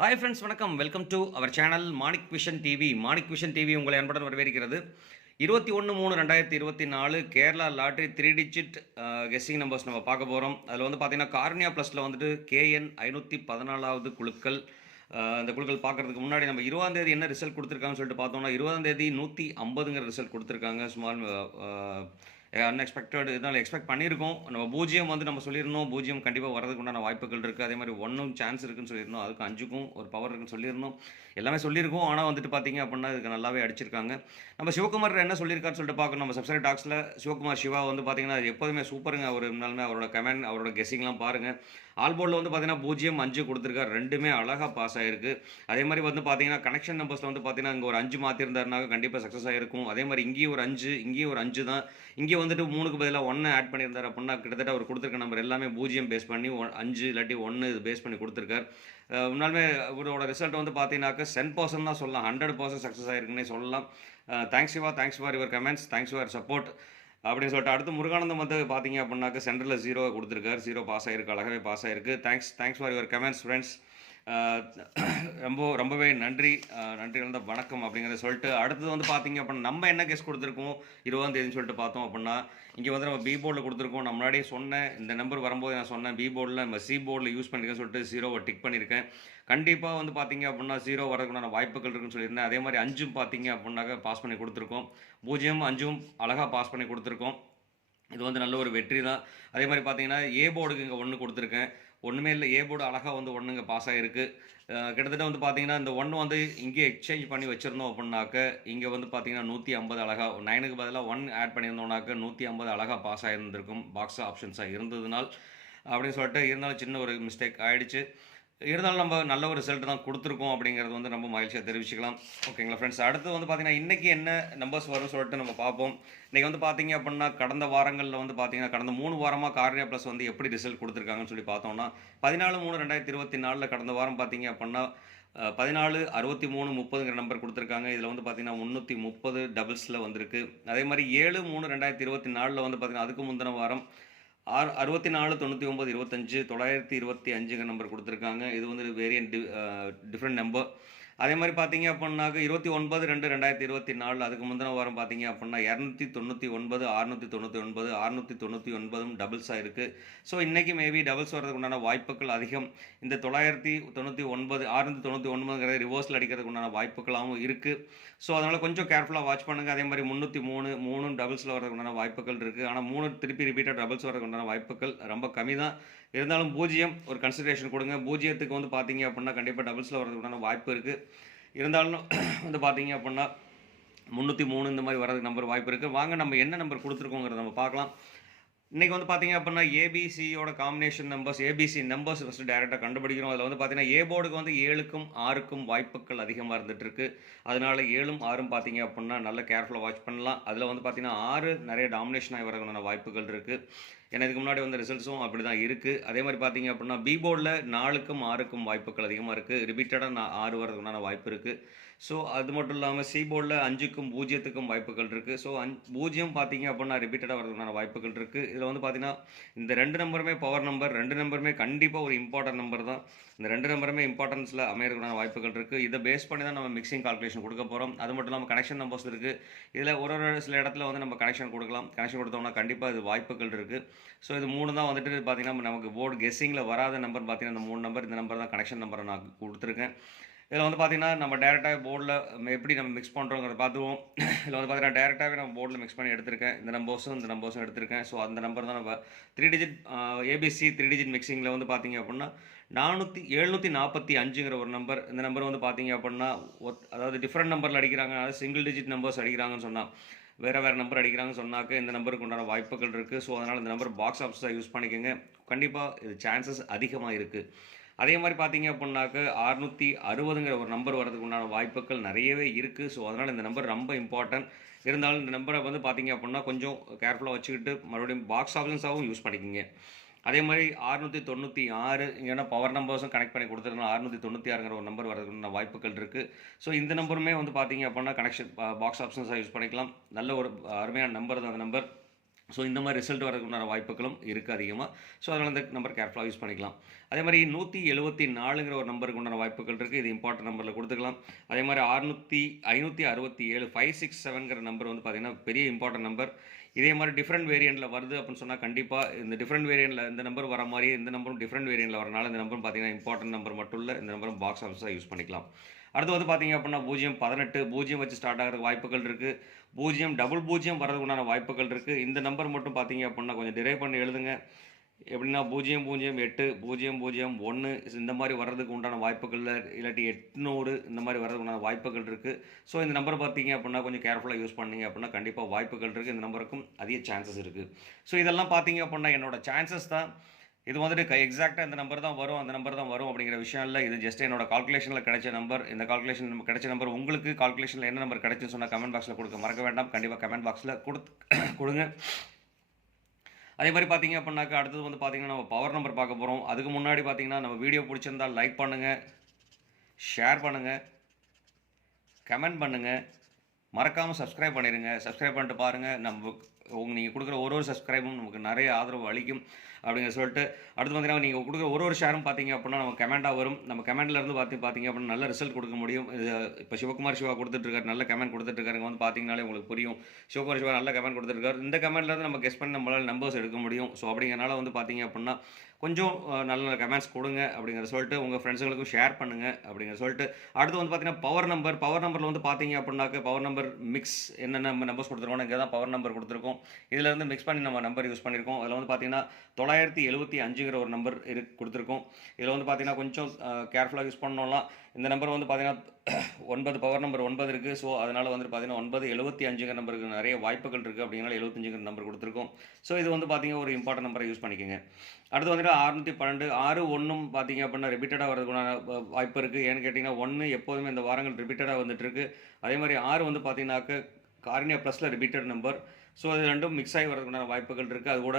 Hi friends, வணக்கம். Welcome to our channel Manik Vision TV. Manik Vision TV உங்களை அன்புடன் வரவேற்கிறது. 21/3/2024 Kerala lottery 3 digit guessing numbers நம்ம பார்க்க போகிறோம். அதில் வந்து பார்த்தீங்கன்னா கார்னியா ப்ளஸில் வந்துட்டு KN 514வது குழுக்கள். அந்த குழுக்கள் பார்க்குறதுக்கு முன்னாடி நம்ம 20ஆம் தேதி என்ன ரிசல்ட் கொடுத்துருக்காங்கன்னு சொல்லிட்டு பார்த்தோம்னா, 20ஆம் தேதி 150ங்கிற ரிசல்ட் கொடுத்துருக்காங்க. ஸ்மால் அன்எக்ஸ்பெக்டட் இதனால் எக்ஸ்பெக்ட் பண்ணியிருக்கோம். நம்ம 0 வந்து நம்ம சொல்லியிருந்தோம், 0 கண்டிப்பாக வரதுக்கு உண்டான வாய்ப்புகள் இருக்குது. அதே மாதிரி 1ம் சான்ஸ் இருக்குன்னு சொல்லியிருந்தோம், அதுக்கு 5க்கும் ஒரு பவர் இருக்குன்னு சொல்லியிருந்தோம். எல்லாமே சொல்லியிருக்கோம். ஆனால் வந்துட்டு பார்த்தீங்க அப்படின்னா இதுக்கு நல்லாவே அடிச்சிருக்காங்க. நம்ம சிவகுமார் என்ன சொல்லியிருக்காருன்னு சொல்லிட்டு பார்க்கணும். நம்ம சப்ஸ்கிரைப் டாக்ஸில் சிவகுமார் சிவா வந்து பார்த்தீங்கன்னா எப்போதுமே சூப்பருங்க. அவர் இருந்தாலுமே அவரோட கமெண்ட், அவரோட கெஸ்ஸிங்லாம் பாருங்கள். ஆல் போர்டில் வந்து பார்த்தீங்கன்னா 0, 5 கொடுத்துருக்காரு. ரெண்டுமே அழகாக பாஸ் ஆகிருக்கு. அதே மாதிரி வந்து பார்த்தீங்கன்னா கனெக்ஷன் நம்பர்ஸில் வந்து பார்த்தீங்கன்னா இங்கே ஒரு 5 மாற்றிருந்தாருனாக்க கண்டிப்பாக சக்ஸஸ் ஆகிருக்கும். அதே மாதிரி இங்கேயும் ஒரு 5, இங்கேயும் ஒரு 5 தான். இங்கே வந்துட்டு 3க்கு பதிலாக 1 ஆட் பண்ணியிருந்தார் அப்படின்னா கிட்டத்தட்ட அவர் கொடுத்துருக்க நம்பர் எல்லாமே 0 பேஸ் பண்ணி 5 இல்லாட்டி 1 இது பேஸ் பண்ணி கொடுத்துருக்காரு. உண்மையாலுமே இவரோட ரிசல்ட் வந்து பார்த்தீங்கன்னாக்க 10% தான் சொல்லலாம், 100% சக்ஸஸ் ஆகிருக்குன்னே சொல்லலாம். Thanks Siva, thanks for your comments, thanks for support அப்படின்னு சொல்லிட்டு அடுத்து முருகானந்தம் வந்து பார்த்தீங்க அப்படின்னாக்க சென்டரில் 0 கொடுத்துருக்காரு. 0 பாஸ் ஆகிருக்கு, அழகாகவே பாஸ் ஆகிருக்கு. Thanks for your comments friends. ரொம்பவே நன்றி. நன்றி கலந்த வணக்கம் அப்படிங்கிறத சொல்லிட்டு அடுத்தது வந்து பார்த்தீங்க அப்படின்னா நம்ம என்ன கெஸ் கொடுத்துருக்கோம் 20ஆம் தேதின்னு சொல்லிட்டு பார்த்தோம் அப்படின்னா, இங்கே வந்து நம்ம பி போர்டில் கொடுத்துருக்கோம். நான் முன்னாடியே சொன்னேன், இந்த நம்பர் வரும்போது நான் சொன்னேன் பி போர்டில் நம்ம சி போர்டில் யூஸ் பண்ணியிருக்கேன்னு சொல்லிட்டு 0வை டிக் பண்ணியிருக்கேன். கண்டிப்பாக வந்து பார்த்தீங்க அப்படின்னா 0 வரதுக்குண்டான வாய்ப்புகள் இருக்குன்னு சொல்லியிருந்தேன். அதே மாதிரி 5ம் பார்த்தீங்க அப்படின்னாக்க பாஸ் பண்ணி கொடுத்துருக்கோம். 0, 5ம் அழகாக பாஸ் பண்ணி கொடுத்துருக்கோம். இது வந்து நல்ல ஒரு வெற்றி தான். அதே மாதிரி பார்த்தீங்கன்னா ஏ போர்டுக்கு இங்கே 1 கொடுத்துருக்கேன். ஒன்றுமே இல்லை, ஏ போர்டு அழகாக வந்து 1 பாஸ் ஆகிருக்கு. கிட்டத்தட்ட வந்து பார்த்தீங்கன்னா இந்த 1 வந்து இங்கே எக்ஸ்சேஞ்ச் பண்ணி வச்சுருந்தோம் அப்படின்னாக்க இங்கே வந்து பார்த்தீங்கன்னா 150 அழகாக 9க்கு பதிலாக 1 ஆட் பண்ணியிருந்தோம்னாக்க 150 அழகாக பாஸ் ஆகியிருந்திருக்கும் பாக்ஸ் ஆப்ஷன்ஸாக இருந்ததுனால். அப்படின்னு சொல்லிட்டு இருந்தாலும் சின்ன ஒரு மிஸ்டேக் ஆகிடுச்சு. இருந்தாலும் நம்ம நல்ல ஒரு ரிசல்ட் தான் கொடுத்துருக்கோம் அப்படிங்கிறது வந்து ரொம்ப மகிழ்ச்சியாக தெரிவிச்சுக்கலாம். ஓகேங்களா ஃப்ரெண்ட்ஸ், அடுத்து வந்து பார்த்தீங்கன்னா இன்றைக்கி என்ன நம்பர்ஸ் வரும்னு சொல்லிட்டு நம்ம பார்ப்போம். இன்றைக்கி வந்து பார்த்தீங்க அப்படின்னா கடந்த வாரங்களில் வந்து பார்த்தீங்கன்னா கடந்த 3 வாரமாக கார்னியா ப்ளஸ் வந்து எப்படி ரிசல்ட் கொடுத்துருக்காங்கன்னு சொல்லி பார்த்தோம்னா 14/3/2024 கடந்த வாரம் பார்த்தீங்க அப்படின்னா 14, 63, 30ங்கிற நம்பர் கொடுத்துருக்காங்க. இதில் வந்து பார்த்தீங்கன்னா 330 டபுள்ஸில் வந்திருக்கு. அதே மாதிரி 7/3/2024 வந்து பார்த்தீங்கன்னா அதுக்கு முந்தின வாரம் 64, 99, 25, 925ங்கிற நம்பர் கொடுத்துருக்காங்க. இது வந்து வேரியன்ட் டிஃப்ரெண்ட் நம்பர். அதே மாதிரி பார்த்தீங்க அப்படின்னாக்க 29/2/2024 அதுக்கு முந்தின வாரம் பார்த்தீங்க அப்படின்னா 299, 699, 699ம் டபுள்ஸாக இருக்குது. ஸோ இன்றைக்கி மேபி டபுள்ஸ் வரதுக்கு உண்டான வாய்ப்புகள் அதிகம். இந்த 999, 699ங்கிறத ரிவர்ஸில் அடிக்கிறதுக்கு உண்டான வாய்ப்புகளாகவும் இருக்குது. ஸோ அதனால் கொஞ்சம் கேர்ஃபுல்லாக வாட்ச் பண்ணுங்கள். அதே மாதிரி 303, 3ம் டபுள்ஸில் வரதுக்கு உண்டான வாய்ப்புகள் இருக்குது. ஆனால் 3 திருப்பி ரிப்பீட்டாக டபுள்ஸ் வரதுக்கு உண்டான வாய்ப்புகள் ரொம்ப கம்மி தான். இருந்தாலும் 0 ஒரு கன்சிடரேஷன் கொடுங்க. 0த்துக்கு வந்து பார்த்தீங்க அப்படின்னா கண்டிப்பாக டபுள்ஸில் வரதுக்கு உண்டான வாய்ப்பு இருக்குது. இருந்தாலும் வந்து பார்த்தீங்க அப்படின்னா 303 இந்த மாதிரி வரதுக்கு நம்பர் வாய்ப்பு இருக்குது. வாங்க நம்ம என்ன நம்பர் கொடுத்துருக்கோங்கிறத நம்ம பார்க்கலாம். இன்றைக்கி வந்து பார்த்தீங்க அப்படின்னா ஏபிசியோட combination numbers, ABC numbers first டேரெக்டாக கண்டுபிடிக்கிறோம். அதில் வந்து பார்த்தீங்கன்னா ஏ போர்டுக்கு வந்து 7க்கும் 6க்கும் வாய்ப்புகள் அதிகமாக இருந்துகிட்ருக்கு. அதனால் 7ம் 6ம் பார்த்தீங்க அப்படின்னா நல்ல கேர்ஃபுல்லாக வாட்ச் பண்ணலாம். அதில் வந்து பார்த்தீங்கன்னா 6 நிறைய டாமினேஷன் ஆகி வரதுக்கான வாய்ப்புகள் இருக்குது. ஏன்னா இதுக்கு முன்னாடி வந்த ரிசல்ட்ஸும் அப்படி தான் இருக்குது. அதே மாதிரி பார்த்தீங்க அப்படின்னா பி போர்டில் 4க்கும் 6க்கும் வாய்ப்புகள் அதிகமாக இருக்குது. ரிப்பீட்டடாக 6 வரதுக்குண்டான வாய்ப்பு இருக்குது. ஸோ அது மட்டும் இல்லாமல் சி போர்டில் 5க்கும் 0த்துக்கும் வாய்ப்புகள் இருக்குது. ஸோ 0 பார்த்தீங்க அப்படின்னா ரிப்பீட்டடாக வரதுக்கான வாய்ப்புகள் இருக்குது. இதில் வந்து பார்த்தீங்கன்னா இந்த 2 நம்பருமே பவர் நம்பர், 2 நம்பருமே கண்டிப்பாக ஒரு இம்பார்ட்டன்ட் நம்பர் தான். இந்த 2 நம்பருமே இம்பார்ட்டன்ஸில் அமையறதுக்கான வாய்ப்புகள் இருக்குது. இதை பேஸ் பண்ணி தான் நம்ம மிக்சிங் கால்குலேஷன் கொடுக்க போகிறோம். அது மட்டும் இல்லாமல் கனெக்ஷன் நம்பர்ஸ் இருக்குது. இதில் ஒரு சில இடத்துல வந்து நம்ம கனெக்ஷன் கொடுக்கலாம். கனெக்ஷன் கொடுத்தோம்னா கண்டிப்பாக இது வாய்ப்புகள் இருக்குது. ஸோ இது 3 தான் வந்துட்டு பார்த்தீங்கன்னா நமக்கு போர்டு கெஸ்ஸிங்கில் வராத நம்பர் பார்த்தீங்கன்னா இந்த 3 நம்பர், இந்த நம்பர் தான் கனெக்ஷன் நம்பரை நான் கொடுத்துருக்கேன். இதில் வந்து பார்த்தீங்கன்னா நம்ம டேரெக்டாக போர்டில் எப்படி நம்ம மிக்ஸ் பண்ணுறோங்கிறத பார்த்துவோம். இதில் வந்து பார்த்தீங்கன்னா டேரெக்டாகவே நம்ம போர்டில் மிக்ஸ் பண்ணி எடுத்திருக்கேன். இந்த நம்பர்ஸும் எடுத்திருக்கேன். ஸோ அந்த நம்பர் தான் நம்ம 3 டிஜிட் ஏபிசி 3 டிஜிட் மிக்சிங்கில் வந்து பார்த்தீங்க அப்படின்னா 745ங்கிற ஒரு நம்பர். இந்த நம்பர் வந்து பார்த்தீங்க அப்படின்னா அதாவது டிஃப்ரெண்ட் நம்பரில் அடிக்கிறாங்க, அதாவது சிங்கிள் டிஜிட் நம்பர்ஸ் அடிக்கிறாங்கன்னு சொன்னால் வேறு நம்பர் அடிக்கிறாங்கன்னு சொன்னாக்க இந்த நம்பருக்கு உண்டான வாய்ப்புகள் இருக்குது. ஸோ அதனால் இந்த நம்பர் பாக்ஸ் ஆஃபீஸாக யூஸ் பண்ணிக்கோங்க. கண்டிப்பாக இது சான்சஸ் அதிகமாக இருக்குது. அதே மாதிரி பார்த்தீங்க அப்படின்னாக்க 660ங்கிற ஒரு நம்பர் வரதுக்கு உண்டான வாய்ப்புகள் நிறையவே இருக்குது. ஸோ அதனால் இந்த நம்பர் ரொம்ப இம்பார்ட்டன்ட். இருந்தாலும் இந்த நம்பரை வந்து பார்த்தீங்க அப்படின்னா கொஞ்சம் கேர்ஃபுல்லாக வச்சுக்கிட்டு மறுபடியும் பாக்ஸ் ஆப்ஷன்ஸாகவும் யூஸ் பண்ணிக்கோங்க. அதே மாதிரி 696 இங்கன்னா பவர் நம்பர்ஸும் கனெக்ட் பண்ணி கொடுத்துருந்தோம். 696ங்கிற ஒரு நம்பர் வரதுக்கு வாய்ப்புகள் இருக்குது. ஸோ இந்த நம்பருமே வந்து பார்த்தீங்க அப்படின்னா கனெக்ஷன் பாக்ஸ் ஆப்ஷன்ஸாக யூஸ் பண்ணிக்கலாம். நல்ல ஒரு அருமையான நம்பர் தான் அந்த நம்பர். ஸோ இந்த மாதிரி ரிசல்ட் வரதுக்குண்டான வாய்ப்புகளும் இருக்குது அதிகமாக. ஸோ அதனால் இந்த நம்பர் கேர்ஃபுல்லாக யூஸ் பண்ணிக்கலாம். அதே மாதிரி 174ங்கிற ஒரு நம்பருக்கு உண்டான வாய்ப்புகள் இருக்குது. இது இம்பார்ட்டன்ட் நம்பரில் கொடுத்துக்கலாம். அதே மாதிரி 567 567ங்கிற நம்பர் வந்து பார்த்திங்கன்னா பெரிய இம்பார்ட்டன்ட் நம்பர். இதே மாதிரி டிஃப்ரெண்ட் வேரியண்ட்டில் வருது அப்படின்னு சொன்னால் கண்டிப்பாக இந்த டிஃப்ரெண்ட் வேரியண்ட்டில் இந்த நம்பர் வர மாதிரி இந்த நம்பரும் டிஃப்ரெண்ட் வேரியண்ட்டில் வரனால இந்த நம்பரும் பார்த்திங்கன்னா இம்பார்ட்டன்ட் நம்பர் மட்டும் இல்லை, இந்த நம்பரும் பாக்ஸ் ஆஃபீஸாக யூஸ் பண்ணிக்கலாம். அடுத்து வந்து பார்த்திங்க அப்படின்னா 018 0 வச்சு ஸ்டார்ட் ஆகிற வாய்ப்புகள் இருக்குது. 000 வரதுக்கு உண்டான வாய்ப்புகள் இருக்குது. இந்த நம்பர் மட்டும் பார்த்திங்க அப்படின்னா கொஞ்சம் டிரைவ் பண்ணி எழுதுங்க. எப்படின்னா 008 001 இந்த மாதிரி வர்றதுக்கு உண்டான வாய்ப்புகள், இல்லாட்டி 800 இந்த மாதிரி வர்றதுக்கு உண்டான வாய்ப்புகள் இருக்குது. ஸோ இந்த நம்பர் பார்த்தீங்க அப்படின்னா கொஞ்சம் கேர்ஃபுல்லாக யூஸ் பண்ணிங்க அப்படின்னா கண்டிப்பாக வாய்ப்புகள் இருக்குது. இந்த நம்பருக்கும் அதிக சான்சஸ் இருக்குது. ஸோ இதெல்லாம் பார்த்தீங்க அப்படின்னா என்னோட சான்சஸ் தான். இது வந்துட்டு எக்ஸாக்டாக இந்த நம்பர் தான் வரும், அந்த நம்பர் தான் வரும் அப்படிங்கிற விஷயம் இல்லை. இது ஜஸ்ட் என்னோட கால்குலேஷனில் கிடைச்ச நம்பர். இந்த கால்குலேஷன் நம்ம கிடைச்ச நம்பர் உங்களுக்கு கால்குலேஷனில் என்ன நம்பர் கிடைச்சுன்னு சொன்னால் கமெண்ட் பாக்ஸில் கொடுக்க மறக்க வேண்டாம். கண்டிப்பாக கமெண்ட் பாக்ஸில் கொடுங்க. அதே மாதிரி பார்த்தீங்க அப்படின்னாக்கா அடுத்தது வந்து பார்த்தீங்கன்னா நம்ம பவர் நம்பர் பார்க்க போகிறோம். அதுக்கு முன்னாடி பார்த்தீங்கன்னா நம்ம வீடியோ பிடிச்சிருந்தால் லைக் பண்ணுங்கள், ஷேர் பண்ணுங்கள், கமெண்ட் பண்ணுங்கள், மறக்காமல் சப்ஸ்கிரைப் பண்ணிடுங்க. சப்ஸ்கிரைப் பண்ணிட்டு பாருங்கள். நீங்கள் கொடுக்குற ஒரு சப்ஸ்கிரைபும் நமக்கு நிறைய ஆதரவு அளிக்கும் அப்படிங்கிற சொல்லிட்டு அடுத்து பார்த்தீங்கன்னா நீங்கள் கொடுக்குற ஒரு ஷேரும் பார்த்தீங்க அப்படின்னா நம்ம கமெண்ட்டாக வரும். நம்ம கமெண்ட்லேருந்து பார்த்தீங்க அப்படின்னா நல்ல ரிசல்ட் கொடுக்க முடியும். இது இப்போ சிவகுமார் சிவா கொடுத்துட்ருக்காரு, நல்ல கமெண்ட் கொடுத்துட்ருக்காருங்க. வந்து பார்த்தீங்கனாலே உங்களுக்கு புரியும். சிவகுமார் சிவா நல்ல கமெண்ட் கொடுத்துருக்காரு. இந்த கமெண்ட்லேருந்து நம்ம கெஸ் பண்ணி நம்மளால் நம்பர்ஸ் எடுக்க முடியும். ஸோ அப்படிங்கிறனால வந்து பார்த்தீங்க அப்படின்னா கொஞ்சம் நல்ல நல்ல கமெண்ட்ஸ் கொடுங்க அப்படிங்கிற சொல்லிட்டு உங்கள் ஃப்ரெண்ட்ஸுங்களுக்கும் ஷேர் பண்ணுங்கள் அப்படிங்கிற சொல்லிட்டு அடுத்து வந்து பார்த்தீங்கன்னா பவர் நம்பரில் வந்து பார்த்தீங்க அப்படின்னாக்க பவர் நம்பர் மிக்ஸ் என்னென்ன நம்பர்ஸ் கொடுத்துருக்கோம். இங்கே தான் பவர் நம்பர் கொடுத்துருக்கோம். இதில் இருந்து மிக்ஸ் பண்ணி நம்ம நம்பர் யூஸ் பண்ணியிருக்கோம். அதில் வந்து பார்த்தீங்கன்னா 975ங்கிற ஒரு நம்பர் கொடுத்துருக்கோம். இதில் வந்து பார்த்தீங்கன்னா கொஞ்சம் கேர்ஃபுல்லாக யூஸ் பண்ணோம்லாம். இந்த நம்பர் வந்து பார்த்தீங்கன்னா 9 பவர் நம்பர் 9 இருக்குது. ஸோ அதனால் வந்து பார்த்தீங்கன்னா 975ங்கிற நம்பருக்கு நிறைய வாய்ப்புகள் இருக்குது. அப்படிங்கிறனால 75ங்கிற நம்பர் கொடுத்துருக்கோம். ஸோ இது வந்து பார்த்தீங்கன்னா ஒரு இம்பார்ட்டன்ட் நம்பரை யூஸ் பண்ணிக்கோங்க. அடுத்து வந்துட்டு 612 6 பார்த்தீங்க அப்படின்னா ரிப்பீட்டடாக வரதுக்குண்டான வாய்ப்பு இருக்குது. ஏன்னு கேட்டிங்கன்னா 1 எப்போதுமே இந்த வாரங்கள் ரிப்பீட்டடாக வந்துட்டுருக்கு. அதே மாதிரி 6 வந்து பார்த்தீங்கன்னாக்க காரணியா ப்ளஸில் ரிப்பீட்டட் நம்பர். ஸோ அது ரெண்டும் மிக்ஸ் ஆகி வரதுக்குண்டான வாய்ப்புகள் இருக்குது. அது கூட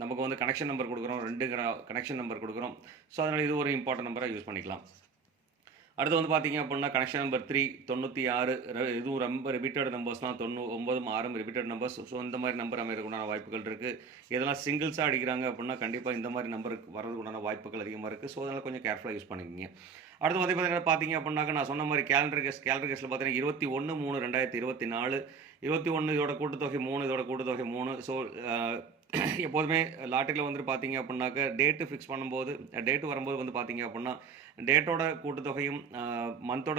நமக்கு வந்து கனெக்ஷன் நம்பர் கொடுக்குறோம், 2 கனெக்ஷன் நம்பர் கொடுக்குறோம். ஸோ அதனால் இது ஒரு இம்பார்ட்டன்ட் நம்பராக யூஸ் பண்ணிக்கலாம். அடுத்து வந்து பார்த்தீங்க அப்படின்னா கனெக்ஷன் நம்பர் 3 96 இதுவும் ரொம்ப ரிப்பீட்டட் நம்பர்ஸ்லாம் 99 6 ரிப்பீட்டட் நம்பர்ஸ். ஸோ இந்த மாதிரி நம்பர் அமைகிறதுக்குண்டான வாய்ப்புகள் இருக்குது. இதெல்லாம் சிங்கிள்ஸாக அடிக்கிறாங்க அப்படின்னா கண்டிப்பாக இந்த மாதிரி நம்பருக்கு வரதுக்குண்டான வாய்ப்புகள் அதிகமாக இருக்குது. ஸோ அதனால் கொஞ்சம் கேர்ஃபுல்லாக யூஸ் பண்ணிக்கிங்க. அடுத்து வந்து பார்த்தீங்க அப்படின்னாக்க நான் சொன்ன மாதிரி கேலண்டர் கெஸ்ட்டில் பார்த்தீங்கன்னா 21/3/2024 21 இதோட கூட்டுத்தொகை 3 இதோட கூட்டுத்தொகை 3. ஸோ எப்போதுமே லாட்டரியில் வந்துட்டு பார்த்தீங்க அப்படின்னாக்க டேட்டு ஃபிக்ஸ் பண்ணும்போது டேட்டு வரும்போது வந்து பார்த்தீங்க அப்படின்னா டேட்டோட கூட்டுத்தொகையும் மந்தோட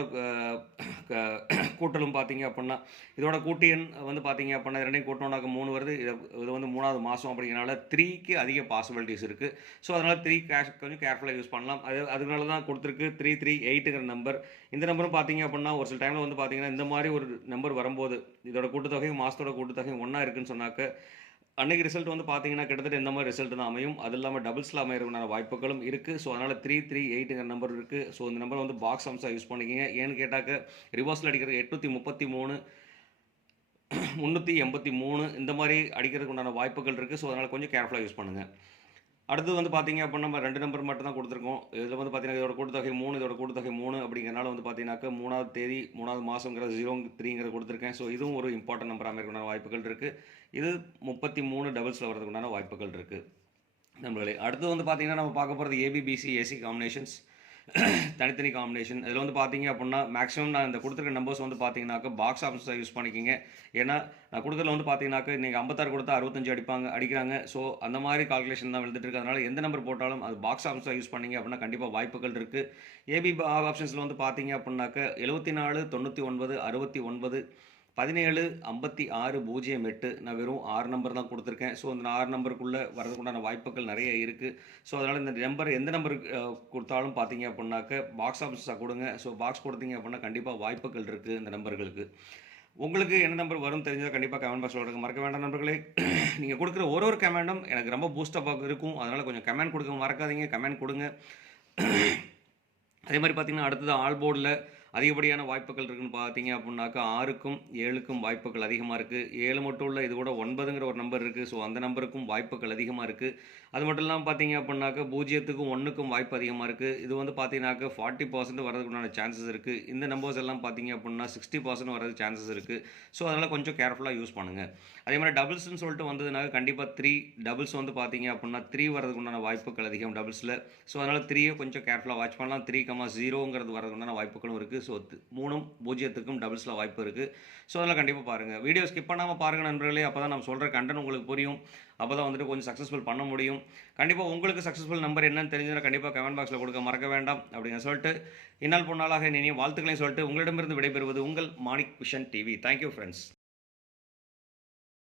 கூட்டலும் பார்த்தீங்க அப்படின்னா இதோட கூட்டு எண் வந்து பார்த்தீங்க அப்படின்னா ரெண்டையும் கூட்டணுன்னாக்க 3 வருது. இது வந்து 3வது மாதம் அப்படிங்கிறனால 3க்கு அதிக பாசிபிலிட்டிஸ் இருக்குது. ஸோ அதனால் 3 கொஞ்சம் கேர்ஃபுல்லாக யூஸ் பண்ணலாம். அதனால தான் கொடுத்துருக்கு 338ங்கிற நம்பர். இந்த நம்பரும் பார்த்தீங்க அப்படின்னா ஒரு சில டைமில் வந்து பார்த்தீங்கன்னா இந்த மாதிரி ஒரு நம்பர் வரும்போது இதோட கூட்டுத்தொகையும் மாதத்தோட கூட்டுத்தொகையும் ஒன்றா இருக்குதுன்னு சொன்னாக்க அன்றைக்கி ரிசல்ட் வந்து பார்த்தீங்கன்னா கிட்டத்தட்ட இந்த மாதிரி ரிசல்ட் தான் அமையும். அது இல்லாமல் டபுள்ஸில் அமைகிறதுனால வாய்ப்புகளும் இருக்குது. ஸோ அதனால் 338ங்கிற நம்பர் இருக்குது. ஸோ இந்த நம்பர் வந்து பாக்ஸ் அம்ஸாக யூஸ் பண்ணிக்கிங்க. ஏன்னு கேட்டாக்க ரிவர்ஸில் அடிக்கிறது 833 383 இந்த மாதிரி அடிக்கிறதுக்கு உண்டான வாய்ப்புகள் இருக்குது. ஸோ அதனால் கொஞ்சம் கேர்ஃபுல்லாக யூஸ் பண்ணுங்கள். அடுத்து வந்து பார்த்தீங்க அப்படின்னா நம்ம 2 நம்பர் மட்டும் தான் கொடுத்துருக்கோம். இதில் வந்து பார்த்தீங்கன்னா இதோட கூட்டுத்தொகை 3 இதோட கூட்டுத்தொகை 3 அப்படிங்கிறனால வந்து பார்த்தீங்கன்னாக்க 3வது தேதி 3வது மாதங்கிற 03ங்கிறது கொடுத்துருக்கேன். ஸோ இதுவும் ஒரு இம்பார்ட்டன்ட் நம்பர் அமைக்கிறதுக்குண்டான வாய்ப்புகள் இருக்குது. இது 33 டபுள்ஸில் வரதுக்குண்டான வாய்ப்புகள் இருக்குது நம்பர்களே. அடுத்து வந்து பார்த்தீங்கன்னா நம்ம பார்க்க போகிறது ஏபிபிசி ஏசி காம்பினேஷன்ஸ் தனித்தனி காம்பினேஷன். இதில் வந்து பார்த்தீங்க அப்படின்னா மேக்ஸிமம் நான் இந்த கொடுத்துருக்க நம்பர்ஸ் வந்து பார்த்தீங்கன்னாக்க பாக்ஸ் ஆஃபீஸை யூஸ் பண்ணிக்கிங்க. ஏன்னா நான் கொடுக்குறதுல வந்து பார்த்தீங்கன்னாக்க இன்றைக்கி 56 கொடுத்தா 65 அடிக்கிறாங்க. ஸோ அந்த மாதிரி கால்குலேஷன் தான் விழுந்துட்டு இருக்கு. அதனால் எந்த நம்பர் போட்டாலும் அது பாக்ஸ் ஆஃபீஸாக யூஸ் பண்ணிங்க அப்படின்னா கண்டிப்பாக வாய்ப்புகள் இருக்குது. ஏபி ஆப்ஷன்ஸில் வந்து பார்த்தீங்க அப்படின்னாக்க 74 99 69 17 56 08 நான் வெறும் 6 நம்பர் தான் கொடுத்துருக்கேன். ஸோ இந்த 6 நம்பருக்குள்ளே வரதுக்குண்டான வாய்ப்புகள் நிறைய இருக்குது. ஸோ அதனால் இந்த நம்பர் எந்த நம்பர் கொடுத்தாலும் பார்த்தீங்க அப்படின்னாக்க பாக்ஸ் ஆஃபீஸாக கொடுங்க. ஸோ பாக்ஸ் கொடுத்தீங்க அப்படின்னா கண்டிப்பாக வாய்ப்புகள் இருக்குது இந்த நம்பர்களுக்கு. உங்களுக்கு என்ன நம்பர் வரும் தெரிஞ்சால் கண்டிப்பாக கமெண்ட் பாக்ஸில் கொடுங்க. மறக்க வேண்டாம் நண்பர்களே. நீங்கள் கொடுக்குற ஒரு கமெண்ட்டும் எனக்கு ரொம்ப பூஸ்டப்பாக இருக்கும். அதனால் கொஞ்சம் கமெண்ட் கொடுக்க மறக்காதீங்க. கமெண்ட் கொடுங்க. அதே மாதிரி பார்த்தீங்கன்னா அடுத்தது ஆல் போர்டில் அதிகப்படியான வாய்ப்புகள் இருக்குதுன்னு பார்த்தீங்க அப்படின்னாக்கா 6க்கும் 7க்கும் வாய்ப்புகள் அதிகமாக இருக்குது. 7 மட்டும் இல்லை, இது கூட 9ங்கிற ஒரு நம்பர் இருக்குது. ஸோ அந்த நம்பருக்கும் வாய்ப்புகள் அதிகமாக இருக்குது. அது மட்டும் இல்லாமல் பார்த்தீங்க அப்படின்னாக்க 0க்கும் 1க்கும் வாய்ப்பு அதிகமாக இருக்குது. இது வந்து பார்த்தீங்கன்னாக்க 40% வரதுக்குண்டான சான்சஸ் இருக்குது. இந்த நம்பர்ஸ் எல்லாம் பார்த்தீங்க அப்படின்னா 60% வரதுக்கு சான்சஸ் இருக்குது. ஸோ அதனால் கொஞ்சம் கேர்ஃபுல்லாக யூஸ் பண்ணுங்கள். அதே மாதிரி டபுள்ஸ்னு சொல்லிட்டு வந்ததுனாக்க கண்டிப்பாக 3 டபுள்ஸ் வந்து பார்த்தீங்க அப்படின்னா 3 வரதுக்குண்டான வாய்ப்புகள் அதிகம் டபுள்ஸில். ஸோ அதனால் 3யை கொஞ்சம் கேர்ஃபுல்லாக வாட்ச் பண்ணலாம். 3,0ங்கிறது வரதுக்குண்டான வாய்ப்புகளும் இருக்குது. ஸோ 3ம் 0க்கும் டபுள்ஸில் வாய்ப்பு இருக்குது. ஸோ அதெல்லாம் கண்டிப்பாக பாருங்கள். வீடியோ ஸ்கிப் பண்ணாமல் பாருங்கள் நண்பர்களே. அப்போ தான் நம்ம சொல்கிற கண்டென்ட் உங்களுக்கு புரியும். அப்போ தான் வந்துட்டு கொஞ்சம் சக்ஸஸ்ஃபுல் பண்ண முடியும். கண்டிப்பாக உங்களுக்கு சக்ஸஸ்ஃபுல் நம்பர் என்னன்னு தெரிஞ்சதுன்னா கண்டிப்பாக கமெண்ட் பாக்ஸில் கொடுக்க மறக்க வேண்டாம் அப்படின்னு சொல்லிட்டு இந்நாள் பொன்னாளாக இனிய வாழ்த்துக்களையும் சொல்லிட்டு உங்களிடமிருந்து விடைபெறுவது உங்கள் Manik Vision TV. Thank you friends.